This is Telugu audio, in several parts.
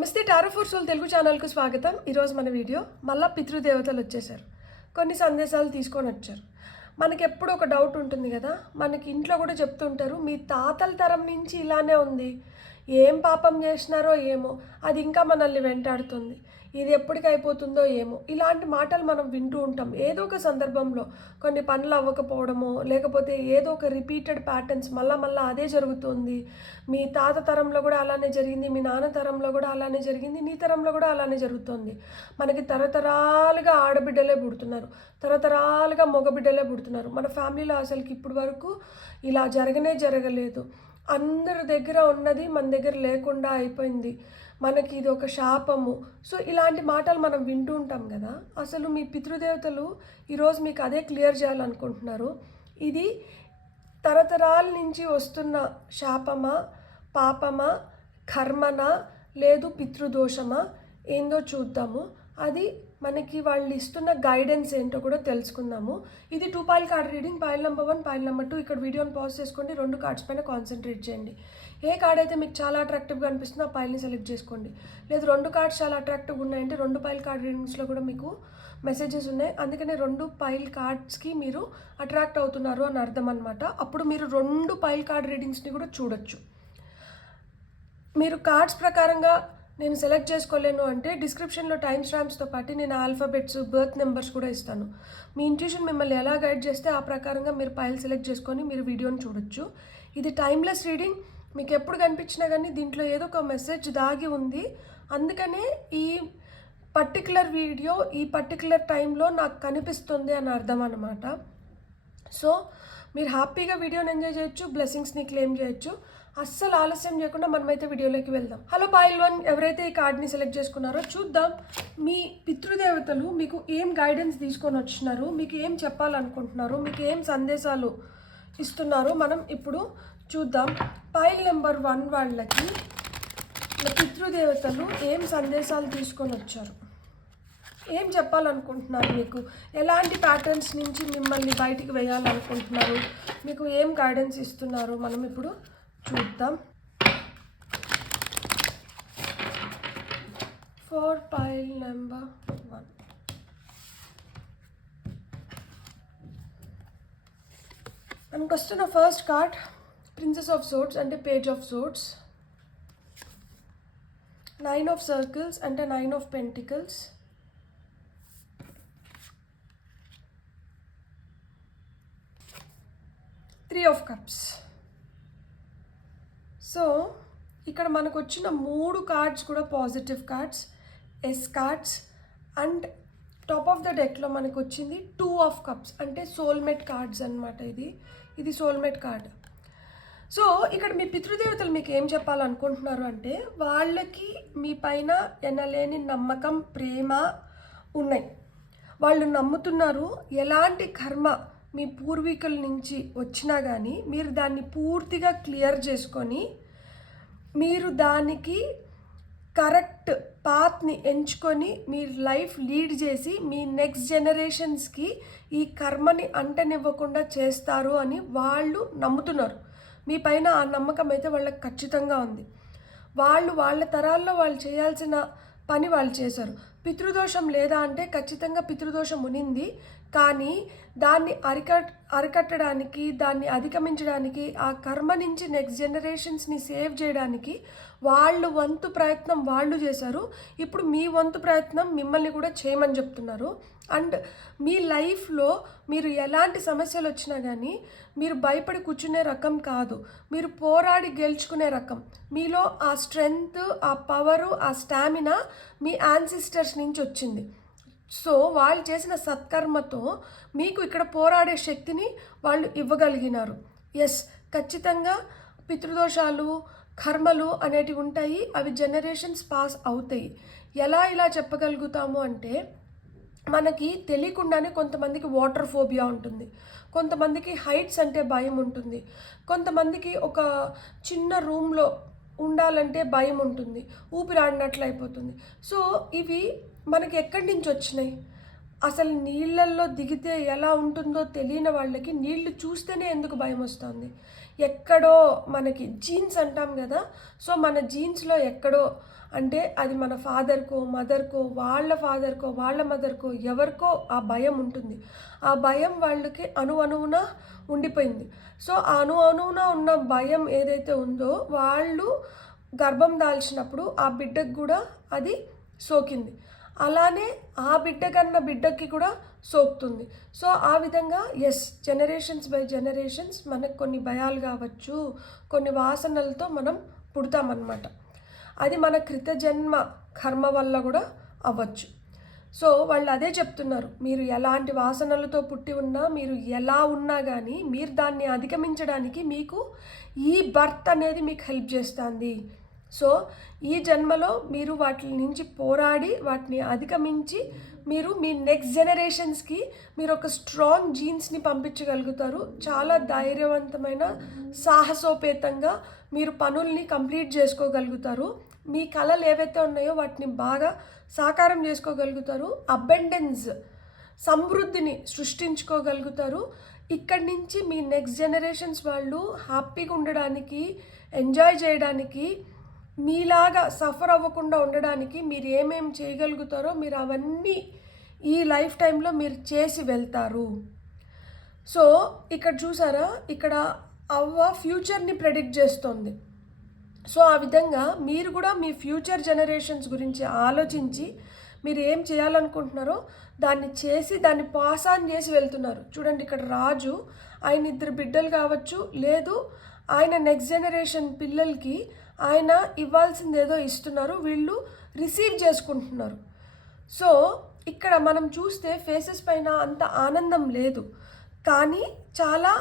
నమస్తే టారో ఫర్ సోల్ తెలుగు ఛానల్కు స్వాగతం. ఈరోజు మన వీడియో మళ్ళీ పితృదేవతలు వచ్చేసారు. కొన్ని సందేశాలు తీసుకొని వచ్చారు. మనకి ఎప్పుడు ఒక డౌట్ ఉంటుంది కదా, మనకి ఇంట్లో కూడా చెప్తుంటారు, మీ తాతల తరం నుంచి ఇలానే ఉంది, ఏం పాపం చేసినారో ఏమో, అది ఇంకా మనల్ని వెంటాడుతుంది, ఇది ఎప్పటికి అయిపోతుందో ఏమో, ఇలాంటి మాటలు మనం వింటూ ఉంటాం. ఏదో ఒక సందర్భంలో కొన్ని పనులు అవ్వకపోవడమో, లేకపోతే ఏదో ఒక రిపీటెడ్ ప్యాటర్న్స్ మళ్ళా అదే జరుగుతుంది. మీ తాత తరంలో కూడా అలానే జరిగింది, మీ నాన్న తరంలో కూడా అలానే జరిగింది, నీ తరంలో కూడా అలానే జరుగుతుంది. మనకి తరతరాలుగా ఆడబిడ్డలే పుడుతున్నారు, తరతరాలుగా మగబిడ్డలే పుడుతున్నారు. మన ఫ్యామిలీలో అసలుకి ఇప్పటి వరకు ఇలా జరగలేదు. అందరి దగ్గర ఉన్నది మన దగ్గర లేకుండా అయిపోయింది, మనకి ఇది ఒక శాపము. సో ఇలాంటి మాటలు మనం వింటూ ఉంటాం కదా. అసలు మీ పితృదేవతలు ఈరోజు మీకు అదే క్లియర్ చేయాలనుకుంటున్నారు. ఇది తరతరాల నుంచి వస్తున్న శాపమా, పాపమా, కర్మనా, లేదు పితృదోషమా, ఏందో చూద్దాము. అది మనకి వాళ్ళు ఇస్తున్న గైడెన్స్ ఏంటో కూడా తెలుసుకుందాము. ఇది 2 foil card reading. Foil number 1, foil number 2. ఇక్కడ వీడియోని పాజ్ చేసుకోండి, 2 కార్డ్స్ పైన కాన్సన్ట్రేట్ చేయండి. ఏ కార్డ్ అయితే మీకు చాలా అట్రాక్టివ్గా అనిపిస్తుందో ఆ పాయిల్ని సెలెక్ట్ చేసుకోండి. లేదు 2 కార్డ్స్ చాలా అట్రాక్టివ్గా ఉన్నాయంటే 2 పాయిల్ కార్డ్ రీడింగ్స్లో కూడా మీకు మెసేజెస్ ఉన్నాయి, అందుకనే 2 పాయిల్ కార్డ్స్కి మీరు అట్రాక్ట్ అవుతున్నారు అని అర్థం అనమాట. అప్పుడు మీరు 2 పాయిల్ కార్డ్ రీడింగ్స్ని కూడా చూడొచ్చు. మీరు కార్డ్స్ ప్రకారంగా నేను సెలెక్ట్ చేసుకోలేను అంటే డిస్క్రిప్షన్లో టైమ్ స్టాంప్స్తో పాటు నేను ఆల్ఫాబెట్స్, బర్త్ నెంబర్స్ కూడా ఇస్తాను. మీ ఇంట్యూషన్ మిమ్మల్ని ఎలా గైడ్ చేస్తే ఆ ప్రకారంగా మీరు పైల్ సెలెక్ట్ చేసుకొని మీరు వీడియోని చూడొచ్చు. ఇది టైమ్లెస్ రీడింగ్. మీకు ఎప్పుడు కనిపించినా కానీ దీంట్లో ఏదో ఒక మెసేజ్ దాగి ఉంది, అందుకనే ఈ పర్టికులర్ వీడియో ఈ పర్టికులర్ టైంలో నాకు కనిపిస్తుంది అని అర్థం అన్నమాట. సో మీరు హ్యాపీగా వీడియోని ఎంజాయ్ చేయొచ్చు, బ్లెస్సింగ్స్ని క్లెయిమ్ చేయొచ్చు. అస్సలు ఆలస్యం చేయకుండా మనమైతే వీడియోలోకి వెళ్దాం. హలో పాయిల్ 1, ఎవరైతే ఈ కార్డ్ని సెలెక్ట్ చేసుకున్నారో చూద్దాం. మీ పితృదేవతలు మీకు ఏం గైడెన్స్ తీసుకొని వచ్చినారు, మీకు ఏం చెప్పాలనుకుంటున్నారు, మీకు ఏం సందేశాలు ఇస్తున్నారు, మనం ఇప్పుడు చూద్దాం. పాయిల్ నెంబర్ 1 వాళ్ళకి పితృదేవతలు ఏం సందేశాలు తీసుకొని వచ్చారు, ఏం చెప్పాలనుకుంటున్నారు, మీకు ఎలాంటి ప్యాటర్న్స్ నుంచి మిమ్మల్ని బయటికి వేయాలనుకుంటున్నారు, మీకు ఏం గైడెన్స్ ఇస్తున్నారు, మనం ఇప్పుడు చూద్దాం. 4 పాయిల్ నెంబర్ 1. మనకు వస్తున్న first card princess of swords అంటే page of swords, 9 of circles అంటే 9 of pentacles, 3 of cups. So ఇక్కడ మనకు వచ్చిన 3 కార్డ్స్ కూడా positive cards, yes cards. And top of the డెక్లో మనకు వచ్చింది 2 ఆఫ్ కప్స్ అంటే సోల్మేట్ కార్డ్స్ అనమాట. ఇది సోల్మేట్ కార్డ్. సో ఇక్కడ మీ పితృదేవతలు మీకు ఏం చెప్పాలనుకుంటున్నారు అంటే వాళ్ళకి మీ పైన ఎనలేని నమ్మకం, ప్రేమ ఉన్నాయి. వాళ్ళు నమ్ముతున్నారు ఎలాంటి కర్మ మీ పూర్వీకుల నుంచి వచ్చినా కానీ మీరు దాన్ని పూర్తిగా క్లియర్ చేసుకొని మీరు దానికి కరెక్ట్ పాత్ని ఎంచుకొని మీరు లైఫ్ లీడ్ చేసి మీ నెక్స్ట్ జనరేషన్స్కి ఈ కర్మని అంటనివ్వకుండా చేస్తారు అని వాళ్ళు నమ్ముతున్నారు. మీ పైన ఆ నమ్మకం అయితే వాళ్ళకి ఖచ్చితంగా ఉంది. వాళ్ళ తరాల్లో వాళ్ళు చేయాల్సిన పని వాళ్ళు చేశారు. పితృదోషం లేదా అంటే ఖచ్చితంగా పితృదోషం ఉనింది, కానీ దాన్ని అరికట్టడానికి, దాన్ని అధిగమించడానికి, ఆ కర్మ నుంచి నెక్స్ట్ జనరేషన్స్ని సేవ్ చేయడానికి వాళ్ళు వంతు ప్రయత్నం వాళ్ళు చేశారు. ఇప్పుడు మీ వంతు ప్రయత్నం మిమ్మల్ని కూడా చేయమని చెప్తున్నారు. అండ్ మీ లైఫ్లో మీరు ఎలాంటి సమస్యలు వచ్చినా కానీ మీరు భయపడి కూర్చునే రకం కాదు, మీరు పోరాడి గెలుచుకునే రకం. మీలో ఆ స్ట్రెంగ్త్, ఆ పవరు, ఆ స్టామినా మీ యాన్సిస్టర్స్ నుంచి వచ్చింది. సో వాళ్ళు చేసిన సత్కర్మతో మీకు ఇక్కడ పోరాడే శక్తిని వాళ్ళు ఇవ్వగలిగినారు. ఎస్, ఖచ్చితంగా పితృదోషాలు, కర్మలు అనేటివి ఉంటాయి, అవి జనరేషన్స్ పాస్ అవుతాయి. ఇలా చెప్పగలుగుతాము అంటే మనకి తెలియకుండానే కొంతమందికి వాటర్ ఫోబియా ఉంటుంది, కొంతమందికి హైట్స్ అంటే భయం ఉంటుంది, కొంతమందికి ఒక చిన్న రూమ్లో ఉండాలంటే భయం ఉంటుంది, ఊపిరాడినట్లు అయిపోతుంది. సో ఇవి మనకి ఎక్కడి నుంచి వచ్చినాయి? అసలు నీళ్ళల్లో దిగితే ఎలా ఉంటుందో తెలియని వాళ్ళకి నీళ్లు చూస్తేనే ఎందుకు భయం వస్తుంది. ఎక్కడో మనకి జీన్స్ అంటాం కదా, సో మన జీన్స్లో ఎక్కడో అంటే అది మన ఫాదర్కో మదర్కో వాళ్ళ ఫాదర్కో వాళ్ళ మదర్కో ఎవరికో ఆ భయం ఉంటుంది. ఆ భయం వాళ్ళకి అణువున ఉండిపోయింది. సో ఆ అణువున ఉన్న భయం ఏదైతే ఉందో వాళ్ళు గర్భం దాల్చినప్పుడు ఆ బిడ్డకు కూడా అది సోకింది. అలానే ఆ బిడ్డ కన్నా బిడ్డకి కూడా సోకుతుంది. సో ఆ విధంగా జనరేషన్స్ బై జనరేషన్స్ మనకు కొన్ని భయాలు కావచ్చు, కొన్ని వాసనలతో మనం పుడతామన్నమాట. అది మన కృతజన్మ కర్మ వల్ల కూడా అవ్వచ్చు. సో వాళ్ళు అదే చెప్తున్నారు, మీరు ఎలాంటి వాసనలతో పుట్టి ఉన్నా, మీరు ఎలా ఉన్నా కానీ మీరు దాన్ని అధిగమించడానికి మీకు ఈ బర్త్ అనేది మీకు హెల్ప్ చేస్తుంది. సో ఈ జన్మలో మీరు వాటి నుంచి పోరాడి వాటిని అధిగమించి మీరు మీ నెక్స్ట్ జనరేషన్స్కి మీరు ఒక స్ట్రాంగ్ జీన్స్ని పంపించగలుగుతారు. చాలా ధైర్యవంతమైన సాహసోపేతంగా మీరు పనుల్ని కంప్లీట్ చేసుకోగలుగుతారు. మీ కళలు ఏవైతే ఉన్నాయో వాటిని బాగా సాకారం చేసుకోగలుగుతారు. అబెండెన్స్ సమృద్ధిని సృష్టించుకోగలుగుతారు. ఇక్కడి నుంచి మీ నెక్స్ట్ జనరేషన్స్ వాళ్ళు హ్యాపీగా ఉండడానికి, ఎంజాయ్ చేయడానికి, మీలాగా సఫర్ అవ్వకుండా ఉండడానికి మీరు ఏమేమి చేయగలుగుతారో మీరు అవన్నీ ఈ లైఫ్ టైంలో మీరు చేసి వెళ్తారు. సో ఇక్కడ చూసారా, ఇక్కడ అవ్వ ఫ్యూచర్ని ప్రెడిక్ట్ చేస్తుంది. సో ఆ విధంగా మీరు కూడా మీ ఫ్యూచర్ జనరేషన్స్ గురించి ఆలోచించి మీరు ఏం చేయాలనుకుంటున్నారో దాన్ని చేసి దాన్ని పాస్ ఆన్ చేసి వెళ్తున్నారు. చూడండి, ఇక్కడ రాజు ఆయన 2 బిడ్డలు కావచ్చు, లేదు ఆయన నెక్స్ట్ జనరేషన్ పిల్లలకి ఆయన ఇవ్వాల్సింది ఏదో ఇస్తున్నారు, వీళ్ళు రిసీవ్ చేసుకుంటున్నారు. సో ఇక్కడ మనం చూస్తే ఫేసెస్ పైన అంత ఆనందం లేదు, కానీ చాలా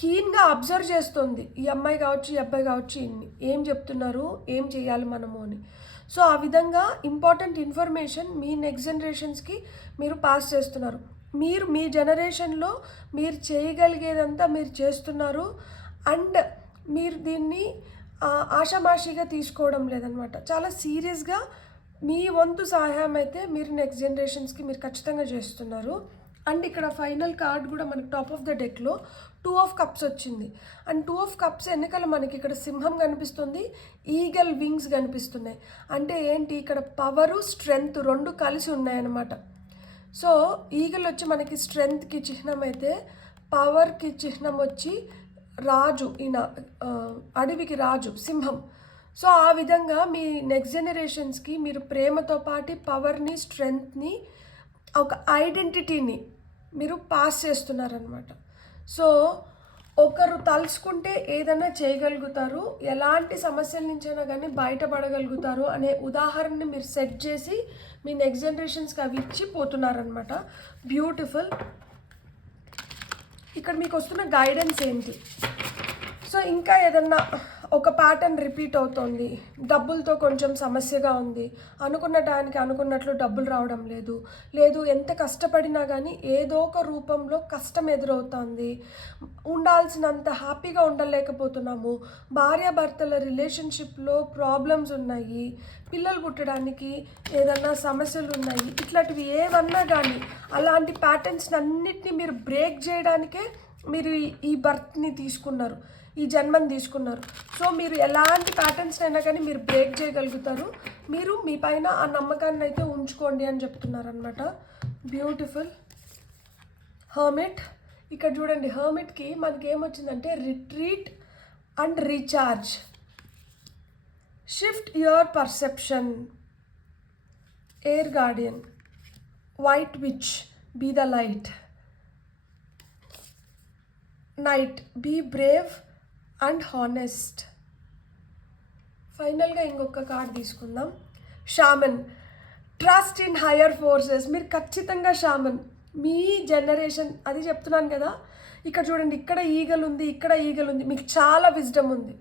కీన్గా అబ్జర్వ్ చేస్తుంది ఈ అమ్మాయి కావచ్చు ఈ అబ్బాయి కావచ్చు ఏం చెప్తున్నారు, ఏం చేయాలి మనము అని. సో ఆ విధంగా ఇంపార్టెంట్ ఇన్ఫర్మేషన్ మీ నెక్స్ట్ జనరేషన్స్కి మీరు పాస్ చేస్తున్నారు. మీరు మీ జనరేషన్లో మీరు చేయగలిగేదంతా మీరు చేస్తున్నారు. అండ్ మీరు దీన్ని ఆషామాషిగా తీసుకోవడం లేదనమాట. చాలా సీరియస్గా మీ వంతు సహాయం అయితే మీరు నెక్స్ట్ జనరేషన్స్కి మీరు ఖచ్చితంగా చేస్తున్నారు. అండ్ ఇక్కడ ఫైనల్ కార్డ్ కూడా మనకి టాప్ ఆఫ్ ద డెక్లో 2 ఆఫ్ కప్స్ వచ్చింది. అండ్ 2 ఆఫ్ కప్స్ వెనకాల మనకి ఇక్కడ సింహం కనిపిస్తుంది, ఈగల్ వింగ్స్ కనిపిస్తున్నాయి. అంటే ఏంటి, ఇక్కడ పవరు స్ట్రెంగ్త్ 2 కలిసి ఉన్నాయన్నమాట. సో ఈగల్ వచ్చి మనకి స్ట్రెంగ్త్కి చిహ్నం అయితే పవర్కి చిహ్నం వచ్చి రాజు, ఈయన అడవికి రాజు సింహం. సో ఆ విధంగా మీ నెక్స్ట్ జనరేషన్స్కి మీరు ప్రేమతో పాటు పవర్ని, స్ట్రెంగ్త్ని, ఒక ఐడెంటిటీని మీరు పాస్ చేస్తున్నారనమాట. సో ఒకరు తలుచుకుంటే ఏదైనా చేయగలుగుతారు, ఎలాంటి సమస్యల నుంచైనా కానీ బయటపడగలుగుతారు అనే ఉదాహరణని మీరు సెట్ చేసి మీ నెక్స్ట్ జనరేషన్స్కి అవి ఇచ్చి పోతున్నారనమాట. బ్యూటిఫుల్. ఇక్కడ మీకు వస్తున్న గైడెన్స్ ఏంటి? సో ఇంకా ఏదన్నా ఒక ప్యాటర్న్ రిపీట్ అవుతోంది, డబ్బులతో కొంచెం సమస్యగా ఉంది, అనుకున్న టైంకి అనుకున్నట్లు డబ్బులు రావడం లేదు, లేదు ఎంత కష్టపడినా కానీ ఏదో ఒక రూపంలో కష్టం ఎదురవుతుంది, ఉండాల్సినంత హ్యాపీగా ఉండలేకపోతున్నాము, భార్యాభర్తల రిలేషన్షిప్లో ప్రాబ్లమ్స్ ఉన్నాయి, పిల్లలు పుట్టడానికి ఏదన్నా సమస్యలు ఉన్నాయి, ఇట్లాంటివి ఏమన్నా కానీ అలాంటి ప్యాటర్న్స్ అన్నిటినీ మీరు బ్రేక్ చేయడానికే మీరు ఈ బర్త్ని తీసుకున్నారు, ఈ జన్మని తీసుకున్నారు. సో మీరు ఎలాంటి ప్యాటర్న్స్ అయినా కానీ మీరు బ్రేక్ చేయగలుగుతారు. మీరు మీ పైన ఆ నమ్మకాన్ని అయితే ఉంచుకోండి అని చెప్తున్నారనమాట. బ్యూటిఫుల్. హర్మిట్. ఇక్కడ చూడండి, హర్మిట్కి మనకి ఏమొచ్చిందంటే retreat and recharge, shift your perception, air guardian, white witch, be the light, night, be brave and honest. ఫైనల్గా ఇంకొక కార్డ్ తీసుకుందాం, shaman, trust in higher forces. మీరు ఖచ్చితంగా షామన్, మీ జనరేషన్ అది చెప్తున్నాను కదా. ఇక్కడ చూడండి, ఇక్కడ ఈగల్ ఉంది, ఇక్కడ ఈగల్ ఉంది, మీకు చాలా విజ్డమ్ ఉంది.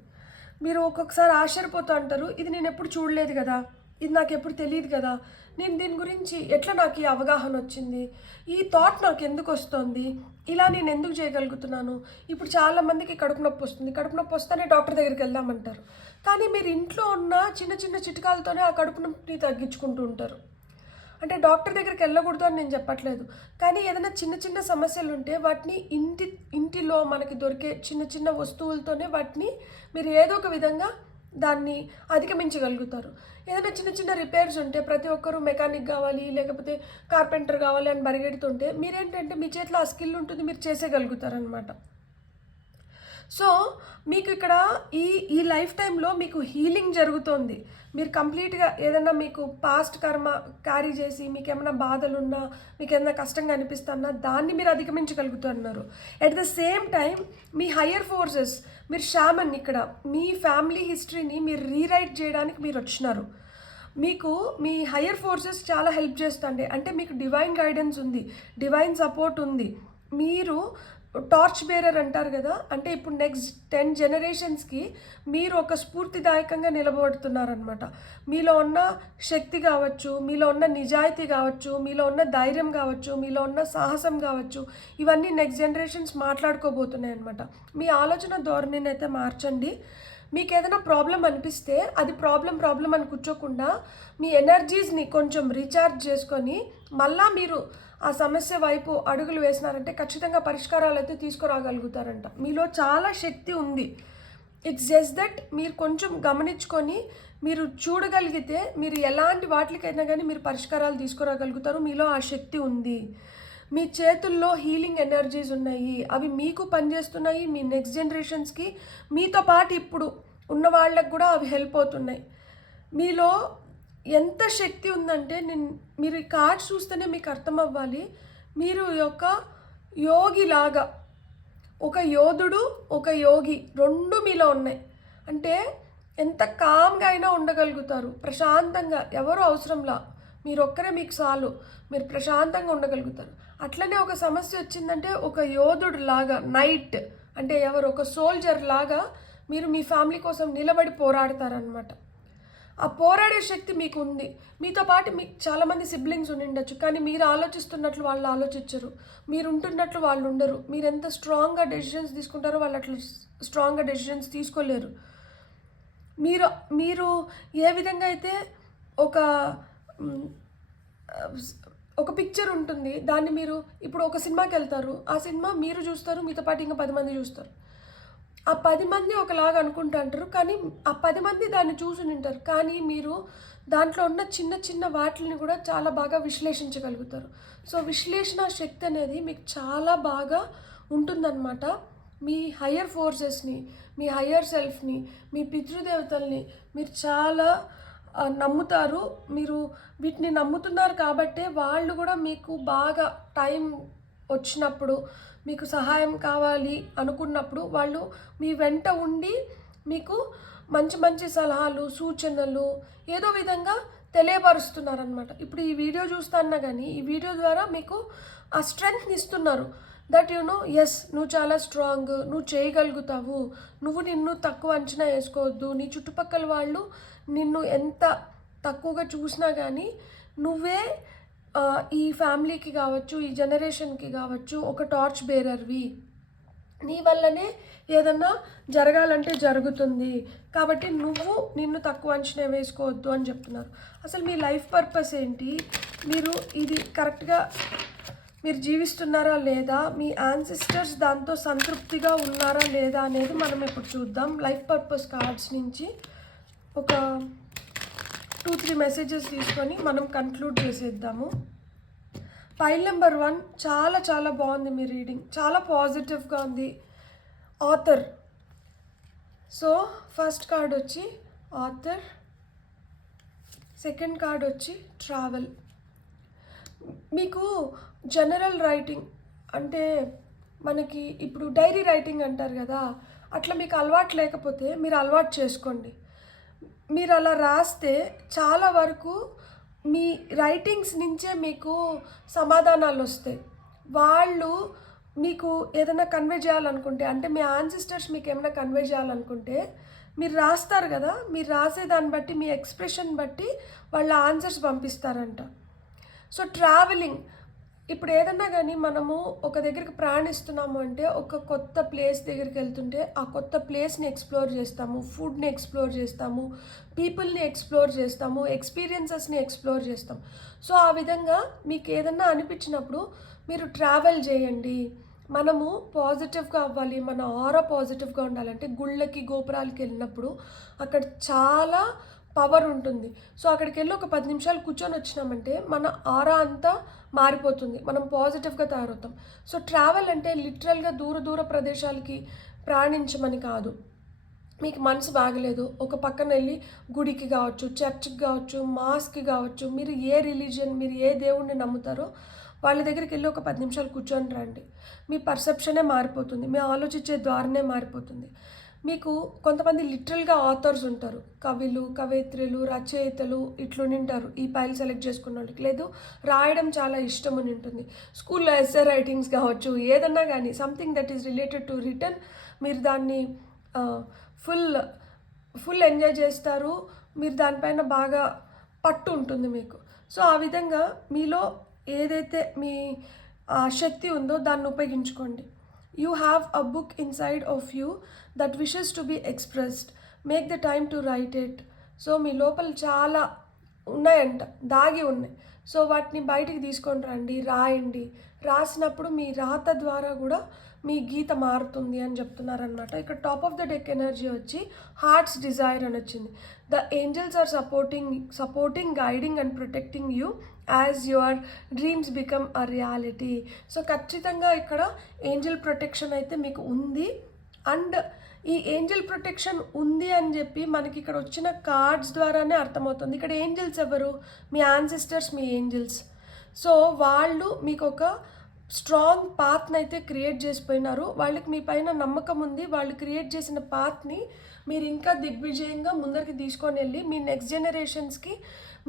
మీరు ఒక్కొక్కసారి ఆశ్చర్యపోతూ అంటారు, ఇది నేను ఎప్పుడు చూడలేదు కదా, ఇది నాకు ఎప్పుడు తెలియదు కదా, నేను దీని గురించి ఎట్లా నాకు ఈ అవగాహన వచ్చింది, ఈ థాట్ నాకు ఎందుకు వస్తుంది, ఇలా నేను ఎందుకు చేయగలుగుతున్నాను. ఇప్పుడు చాలామందికి కడుపు నొప్పి వస్తుంది, కడుపు నొప్పి వస్తేనే డాక్టర్ దగ్గరికి వెళ్దామంటారు, కానీ మీరు ఇంట్లో ఉన్న చిన్న చిన్న చిట్కాలతోనే ఆ కడుపు నొప్పిని తగ్గించుకుంటూ ఉంటారు. అంటే డాక్టర్ దగ్గరికి వెళ్ళకూడదు అని నేను చెప్పట్లేదు, కానీ ఏదైనా చిన్న చిన్న సమస్యలు ఉంటే వాటిని ఇంటిలో మనకి దొరికే చిన్న చిన్న వస్తువులతోనే వాటిని మీరు ఏదో ఒక విధంగా దాన్ని అధిగమించగలుగుతారు. ఏదైనా చిన్న చిన్న రిపేర్స్ ఉంటే ప్రతి ఒక్కరూ మెకానిక్ కావాలి లేకపోతే కార్పెంటర్ కావాలి అని పరిగెడుతుంటే మీరేంటంటే మీ చేతిలో ఆ స్కిల్ ఉంటుంది, మీరు చేసేయగలుగుతారు అనమాట. సో మీకు ఇక్కడ ఈ లైఫ్ టైంలో మీకు హీలింగ్ జరుగుతోంది. మీరు కంప్లీట్గా ఏదైనా మీకు పాస్ట్ కర్మ క్యారీ చేసి మీకు ఏమైనా బాధలున్నా మీకు ఏమైనా కష్టంగా అనిపిస్తున్నా దాన్ని మీరు అధిగమించగలుగుతున్నారు. ఎట్ ద సేమ్ టైం మీ హయ్యర్ ఫోర్సెస్, మీరు షామన్, ఇక్కడ మీ ఫ్యామిలీ హిస్టరీని మీరు రీరైట్ చేయడానికి మీరు వచ్చినారు. మీకు మీ హయ్యర్ ఫోర్సెస్ చాలా హెల్ప్ చేస్తుంది. అంటే మీకు డివైన్ గైడెన్స్ ఉంది, డివైన్ సపోర్ట్ ఉంది. మీరు టార్చ్ బేరర్ అంటారు కదా, అంటే ఇప్పుడు నెక్స్ట్ 10 జనరేషన్స్కి మీరు ఒక స్ఫూర్తిదాయకంగా నిలబడుతున్నారనమాట. మీలో ఉన్న శక్తి కావచ్చు, మీలో ఉన్న నిజాయితీ కావచ్చు, మీలో ఉన్న ధైర్యం కావచ్చు, మీలో ఉన్న సాహసం కావచ్చు, ఇవన్నీ నెక్స్ట్ జనరేషన్స్ మాట్లాడుకోబోతున్నాయి అనమాట. మీ ఆలోచన ధోరణిని అయితే మార్చండి. మీకు ఏదైనా ప్రాబ్లం అనిపిస్తే అది ప్రాబ్లం అని కూర్చోకుండా మీ ఎనర్జీస్ని కొంచెం రీఛార్జ్ చేసుకొని మళ్ళా మీరు ఆ సమస్య వైపు అడుగులు వేసినారంటే ఖచ్చితంగా పరిష్కారాలు అయితే తీసుకురాగలుగుతారంట. మీలో చాలా శక్తి ఉంది. ఇట్స్ జస్ట్ దట్ మీరు కొంచెం గమనించుకొని మీరు చూడగలిగితే మీరు ఎలాంటి వాటికైనా కానీ మీరు పరిష్కారాలు తీసుకురాగలుగుతారు. మీలో ఆ శక్తి ఉంది. మీ చేతుల్లో హీలింగ్ ఎనర్జీస్ ఉన్నాయి, అవి మీకు పనిచేస్తున్నాయి. మీ నెక్స్ట్ జనరేషన్స్కి మీతో పాటు ఇప్పుడు ఉన్న వాళ్ళకు కూడా అవి హెల్ప్ అవుతున్నాయి. మీలో ఎంత శక్తి ఉందంటే మీరు ఈ కార్డ్స్ చూస్తేనే మీకు అర్థం అవ్వాలి. మీరు ఒక యోగిలాగా, ఒక యోధుడు ఒక యోగి రెండు మీలో ఉన్నాయి. అంటే ఎంత కామ్గా అయినా ఉండగలుగుతారు, ప్రశాంతంగా, ఎవరు అవసరంలా, మీరు ఒక్కరే మీకు చాలు, మీరు ప్రశాంతంగా ఉండగలుగుతారు. అట్లనే ఒక సమస్య వచ్చిందంటే ఒక యోధుడు లాగా, నైట్ అంటే ఎవరు ఒక సోల్జర్ లాగా మీరు మీ ఫ్యామిలీ కోసం నిలబడి పోరాడతారనమాట. ఆ పోరాడే శక్తి మీకు ఉంది. మీతో పాటు మీకు చాలామంది సిబ్లింగ్స్ ఉండిండొచ్చు, కానీ మీరు ఆలోచిస్తున్నట్లు వాళ్ళు ఆలోచించరు, మీరు ఉంటున్నట్లు వాళ్ళు ఉండరు. మీరు ఎంత స్ట్రాంగ్గా డెసిషన్స్ తీసుకుంటారో వాళ్ళు అట్లా స్ట్రాంగ్గా డెసిషన్స్ తీసుకోలేరు. మీరు ఏ విధంగా అయితే ఒక పిక్చర్ ఉంటుంది, దాన్ని మీరు ఇప్పుడు ఒక సినిమాకి వెళ్తారు, ఆ సినిమా మీరు చూస్తారు, మీతో పాటు ఇంకా 10 మంది చూస్తారు. ఆ 10 మంది ఒకలాగా అనుకుంటూ అంటారు, కానీ ఆ 10 మంది దాన్ని చూసి ఉంటారు, కానీ మీరు దాంట్లో ఉన్న చిన్న చిన్న వాటిని కూడా చాలా బాగా విశ్లేషించగలుగుతారు. సో విశ్లేషణ శక్తి అనేది మీకు చాలా బాగా ఉంటుందన్నమాట. మీ హయ్యర్ ఫోర్సెస్ని, మీ హయ్యర్ సెల్ఫ్ని, మీ పితృదేవతల్ని మీరు చాలా నమ్ముతారు. మీరు వీటిని నమ్ముతున్నారు కాబట్టే వాళ్ళు కూడా మీకు బాగా టైం వచ్చినప్పుడు, మీకు సహాయం కావాలి అనుకున్నప్పుడు వాళ్ళు మీ వెంట ఉండి మీకు మంచి మంచి సలహాలు, సూచనలు ఏదో విధంగా తెలియపరుస్తున్నారనమాట. ఇప్పుడు ఈ వీడియో చూస్తున్నా కానీ ఈ వీడియో ద్వారా మీకు ఆ స్ట్రెంగ్త్ని ఇస్తున్నారు. దట్ ఎస్, నువ్వు చాలా స్ట్రాంగ్, నువ్వు చేయగలుగుతావు, నువ్వు నిన్ను తక్కువ అంచనా వేసుకోవద్దు, నీ చుట్టుపక్కల వాళ్ళు నిన్ను ఎంత తక్కువగా చూసినా కానీ నువ్వే ఈ ఫ్యామిలీకి కావచ్చు, ఈ జనరేషన్కి కావచ్చు ఒక టార్చ్ బేరర్వి, నీ వల్లనే ఏదన్నా జరగాలంటే జరుగుతుంది, కాబట్టి నువ్వు నిన్ను తక్కువ అంచనా వేసుకోవద్దు అని చెప్తున్నారు. అసలు మీ లైఫ్ పర్పస్ ఏంటి, మీరు ఇది కరెక్ట్గా మీరు జీవిస్తున్నారా లేదా, మీ యాన్సిస్టర్స్ దాంతో సంతృప్తిగా ఉన్నారా లేదా అనేది మనం ఇప్పుడు చూద్దాం. లైఫ్ పర్పస్ కార్డ్స్ నుంచి ఒక 2-3 మెసేజెస్ తీసుకొని మనం కన్క్లూడ్ చేసేద్దాము. ఫైల్ నెంబర్ 1 చాలా చాలా బాగుంది. మీ రీడింగ్ చాలా పాజిటివ్గా ఉంది. ఆథర్. సో ఫస్ట్ కార్డ్ వచ్చి ఆథర్, సెకండ్ కార్డ్ వచ్చి ట్రావెల్. మీకు జనరల్ రైటింగ్ అంటే మనకి ఇప్పుడు డైరీ రైటింగ్ అంటారు కదా, అట్లా మీకు అలవాటు లేకపోతే మీరు అలవాటు చేసుకోండి. మీరు అలా రాస్తే చాలా వరకు మీ రైటింగ్స్ నుంచే మీకు సమాధానాలు వస్తాయి. వాళ్ళు మీకు ఏదైనా కన్వే చేయాలనుకుంటే, అంటే మీ యాన్సిస్టర్స్ మీకు ఏమైనా కన్వే చేయాలనుకుంటే మీరు రాస్తారు కదా, మీరు రాసే దాన్ని బట్టి మీ ఎక్స్ప్రెషన్ బట్టి వాళ్ళ ఆన్సర్స్ పంపిస్తారంట. సో ట్రావెలింగ్, ఇప్పుడు ఏదన్నా కానీ మనము ఒక దగ్గరికి ప్రయాణిస్తున్నాము అంటే ఒక కొత్త ప్లేస్ దగ్గరికి వెళ్తుంటే ఆ కొత్త ప్లేస్ని ఎక్స్ప్లోర్ చేస్తాము, ఫుడ్ని ఎక్స్ప్లోర్ చేస్తాము, పీపుల్ని ఎక్స్ప్లోర్ చేస్తాము, ఎక్స్పీరియన్సెస్ని ఎక్స్ప్లోర్ చేస్తాం. సో ఆ విధంగా మీకు ఏదన్నా అనిపించినప్పుడు మీరు ట్రావెల్ చేయండి. మనము పాజిటివ్గా అవ్వాలి, మన ఆరా పాజిటివ్గా ఉండాలంటే గుళ్ళకి గోపురాలకి వెళ్ళినప్పుడు అక్కడ చాలా పవర్ ఉంటుంది. సో అక్కడికి వెళ్ళి ఒక 10 నిమిషాలు కూర్చొని వచ్చినామంటే మన ఆరా అంతా మారిపోతుంది, మనం పాజిటివ్గా తయారవుతాం. సో ట్రావెల్ అంటే లిటరల్గా దూర దూర ప్రదేశాలకి ప్రయాణించమని కాదు. మీకు మనసు బాగలేదు, ఒక పక్కన వెళ్ళి గుడికి కావచ్చు, చర్చ్కి కావచ్చు, మాస్కి కావచ్చు, మీరు ఏ రిలీజియన్, మీరు ఏ దేవుణ్ణి నమ్ముతారో వాళ్ళ దగ్గరికి వెళ్ళి ఒక 10 నిమిషాలు కూర్చొని రండి. మీ పర్సెప్షనే మారిపోతుంది, మీ ఆలోచించే ద్వారానే మారిపోతుంది. మీకు కొంతమంది లిటరల్గా ఆథర్స్ ఉంటారు, కవులు, కవయిత్రులు, రచయితలు ఇట్లుంటారు. ఈ పైల్ సెలెక్ట్ చేసుకున్న వాళ్ళకి లేదు రాయడం చాలా ఇష్టం అని ఉంటుంది. స్కూల్లో ఎస్సే రైటింగ్స్ కావచ్చు, ఏదన్నా కానీ something that is related to return, మీరు దాన్ని ఫుల్ ఎంజాయ్ చేస్తారు. మీరు దానిపైన బాగా పట్టు ఉంటుంది మీకు. సో ఆ విధంగా మీలో ఏదైతే మీ శక్తి ఉందో దాన్ని ఉపయోగించుకోండి. You have a book inside of you that wishes to be expressed. Make the time to write it. So మీ లోపల చాలా ఉన్నాయంట, దాగి ఉన్నాయి. సో వాటిని బయటికి తీసుకొని రండి, రాయండి. రాసినప్పుడు మీ రాత ద్వారా కూడా మీ గీత మారుతుంది అని చెప్తున్నారనమాట. ఇక్కడ top of the deck energy వచ్చి హార్ట్స్ డిజైర్ అని వచ్చింది. The angels are supporting guiding and protecting you as your dreams become a reality. So ఖచ్చితంగా ఇక్కడ ఏంజల్ ప్రొటెక్షన్ అయితే మీకు ఉంది. అండ్ ఈ ఏంజల్ ప్రొటెక్షన్ ఉంది అని చెప్పి మనకి ఇక్కడ వచ్చిన కార్డ్స్ ద్వారానే అర్థమవుతుంది. ఇక్కడ ఏంజల్స్ ఎవరు? మీ యాన్సిస్టర్స్, మీ ఏంజల్స్. సో వాళ్ళు మీకు ఒక స్ట్రాంగ్ పాత్ని అయితే క్రియేట్ చేసిపోయినారు. వాళ్ళకి మీ పైన నమ్మకం ఉంది. వాళ్ళు క్రియేట్ చేసిన పాత్ని మీరు ఇంకా దిగ్విజయంగా ముందరికి తీసుకొని వెళ్ళి మీ నెక్స్ట్ జనరేషన్స్కి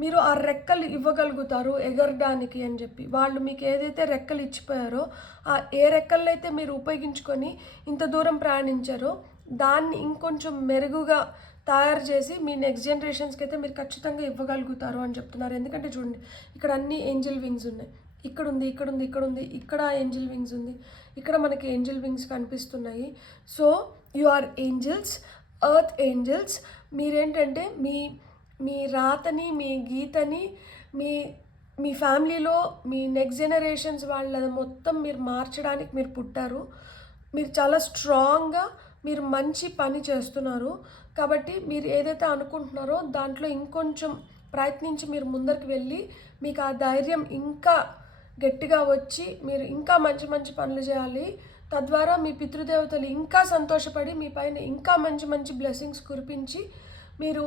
మీరు ఆ రెక్కలు ఇవ్వగలుగుతారు ఎగరడానికి అని చెప్పి. వాళ్ళు మీకు ఏదైతే రెక్కలు ఇచ్చిపోయారో ఆ ఏ రెక్కలను అయితే మీరు ఉపయోగించుకొని ఇంత దూరం ప్రయాణించారో దాన్ని ఇంకొంచెం మెరుగుగా తయారు చేసి మీ నెక్స్ట్ జనరేషన్స్కి అయితే మీరు ఖచ్చితంగా ఇవ్వగలుగుతారు అని చెప్తున్నారు. ఎందుకంటే చూడండి, ఇక్కడ అన్ని ఏంజల్ వింగ్స్ ఉన్నాయి. ఇక్కడ ఉంది, ఇక్కడ ఉంది, ఇక్కడ ఉంది, ఇక్కడ ఏంజల్ వింగ్స్ ఉంది, ఇక్కడ మనకి ఏంజల్ వింగ్స్ కనిపిస్తున్నాయి. So you are angels, earth angels. మీరేంటంటే మీ రాతని, మీ గీతని, మీ ఫ్యామిలీలో మీ నెక్స్ట్ జనరేషన్స్ వాళ్ళ మొత్తం మీరు మార్చడానికి మీరు పుట్టారు. మీరు చాలా స్ట్రాంగ్గా మీరు మంచి పని చేస్తున్నారు. కాబట్టి మీరు ఏదైతే అనుకుంటున్నారో దాంట్లో ఇంకొంచెం ప్రయత్నించి మీరు ముందరికి వెళ్ళి మీకు ఆ ధైర్యం ఇంకా గట్టిగా వచ్చి మీరు ఇంకా మంచి మంచి పనులు చేయాలి. తద్వారా మీ పితృదేవతలు ఇంకా సంతోషపడి మీ పైన ఇంకా మంచి మంచి బ్లెస్సింగ్స్ కురిపించి మీరు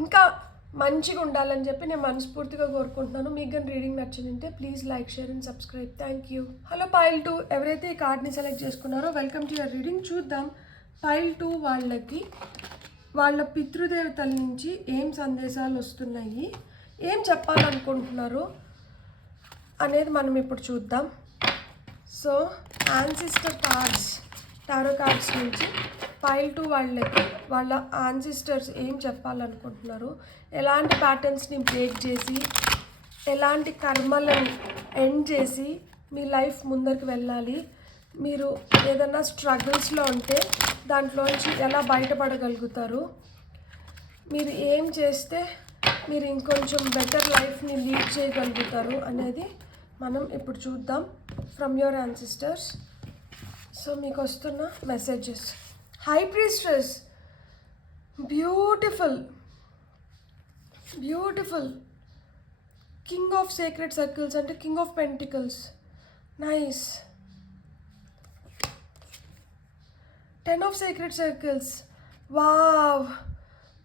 ఇంకా మంచిగా ఉండాలని చెప్పి నేను మనస్ఫూర్తిగా కోరుకుంటున్నాను. మీకు కానీ రీడింగ్ నచ్చిందంటే please like, share and subscribe. Thank you. Hello pile 2, ఎవరైతే ఈ కార్డ్ని సెలెక్ట్ చేసుకున్నారో వెల్కమ్ టు యువర్ రీడింగ్. చూద్దాం పైల్ 2 వాళ్ళకి వాళ్ళ పితృదేవతల నుంచి ఏం సందేశాలు వస్తున్నాయి, ఏం చెప్పాలనుకుంటున్నారు అనేది మనం ఇప్పుడు చూద్దాం. So ancestor cards, tarot cards నుంచి పైల్ 2 వాళ్ళకి వాళ్ళ యాన్సిస్టర్స్ ఏం చెప్పాలనుకుంటున్నారు, ఎలాంటి ప్యాటర్న్స్ని బ్రేక్ చేసి ఎలాంటి కర్మలను ఎండ్ చేసి మీ లైఫ్ ముందరికి వెళ్ళాలి, మీరు ఏదైనా స్ట్రగుల్స్లో ఉంటే దాంట్లోంచి ఎలా బయటపడగలుగుతారు, మీరు ఏం చేస్తే మీరు ఇంకొంచెం బెటర్ లైఫ్ని లీడ్ చేయగలుగుతారు అనేది మనం ఇప్పుడు చూద్దాం ఫ్రమ్ యువర్ యాన్సిస్టర్స్. సో మీకు వస్తున్న messages. High priestess, beautiful beautiful. King of secret circles అంటే king of pentacles, nice. 10 of secret circles, wow.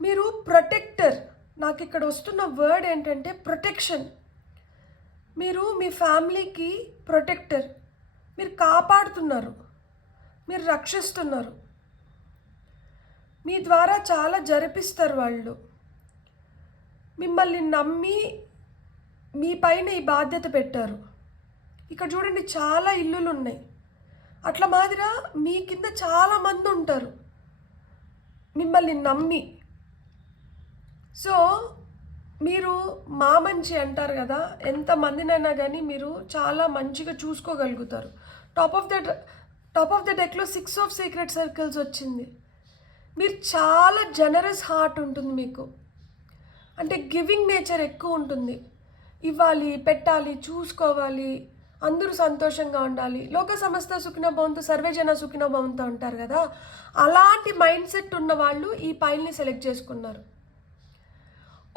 మీరు ప్రొటెక్టర్. నాకు ఇక్కడ వస్తున్న వర్డ్ ఏంటంటే ప్రొటెక్షన్. మీరు మీ ఫ్యామిలీకి ప్రొటెక్టర్, మీరు కాపాడుతున్నారు, మీరు రక్షిస్తున్నారు. మీ ద్వారా చాలా జరిపిస్తారు వాళ్ళు. మిమ్మల్ని నమ్మి మీ పైన ఈ బాధ్యత పెట్టారు. ఇక్కడ చూడండి చాలా ఇల్లులు ఉన్నాయి. అట్లా మాదిరా మీ కింద చాలామంది ఉంటారు మిమ్మల్ని నమ్మి. సో మీరు మా మంచి అంటారు కదా, ఎంతమందినైనా కానీ మీరు చాలా మంచిగా చూసుకోగలుగుతారు. Top of the top of the డెక్లో 6 ఆఫ్ సీక్రెట్ సర్కిల్స్ వచ్చింది. మీరు చాలా జనరస్ హార్ట్ ఉంటుంది మీకు, అంటే గివింగ్ నేచర్ ఎక్కువ ఉంటుంది. ఇవ్వాలి, పెట్టాలి, చూసుకోవాలి, అందరూ సంతోషంగా ఉండాలి. లోక సమస్త సుఖినో భవంతు సర్వే జన సుఖినో భవంతు అంటారు కదా, అలాంటి మైండ్ సెట్ ఉన్న వాళ్ళు ఈ పైల్ని సెలెక్ట్ చేసుకున్నారు.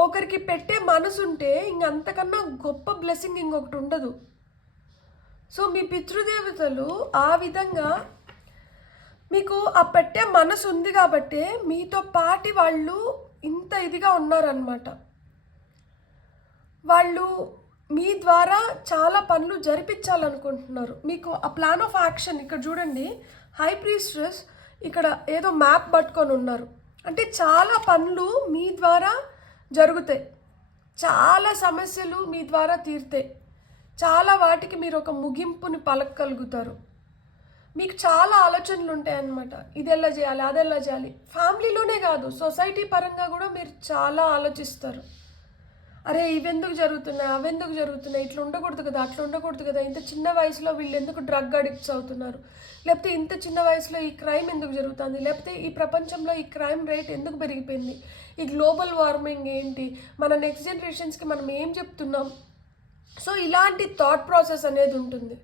ఒకరికి పెట్టే మనసు ఉంటే ఇంకంతకన్నా గొప్ప బ్లెస్సింగ్ ఇంకొకటి ఉండదు. సో మీ పితృదేవతలు ఆ విధంగా మీకు ఆ పెట్టే మనసు ఉంది కాబట్టి మీతో పాటి వాళ్ళు ఇంత ఇదిగా ఉన్నారనమాట. వాళ్ళు మీ ద్వారా చాలా పనులు జరిపించాలనుకుంటున్నారు. మీకు ఆ ప్లాన్ ఆఫ్ యాక్షన్ ఇక్కడ చూడండి, హై ప్రీస్ట్రెస్ ఇక్కడ ఏదో మ్యాప్ పట్టుకొని ఉన్నారు. అంటే చాలా పనులు మీ ద్వారా జరుగుతాయి, చాలా సమస్యలు మీ ద్వారా తీరుతాయి, చాలా వాటికి మీరు ఒక ముగింపుని పలకగలుగుతారు. మీకు చాలా ఆలోచనలు ఉంటాయన్నమాట, ఇది ఎలా చేయాలి, అది ఎలా చేయాలి. ఫ్యామిలీలోనే కాదు, సొసైటీ పరంగా కూడా మీరు చాలా ఆలోచిస్తారు. అరే ఇవెందుకు జరుగుతున్నాయి, అవెందుకు జరుగుతున్నాయి, ఇట్లా ఉండకూడదు కదా, అట్లా ఉండకూడదు కదా, ఇంత చిన్న వయసులో వీళ్ళు ఎందుకు డ్రగ్ అడిక్ట్స్ అవుతున్నారు, లేకపోతే ఇంత చిన్న వయసులో ఈ క్రైమ్ ఎందుకు జరుగుతుంది, లేకపోతే ఈ ప్రపంచంలో ఈ క్రైమ్ రేట్ ఎందుకు పెరిగిపోయింది, ఈ గ్లోబల్ వార్మింగ్ ఏంటి, మన నెక్స్ట్ జనరేషన్స్కి మనం ఏం చెప్తున్నాం. సో ఇలాంటి థాట్ ప్రాసెస్ అనేది ఉంటుంది.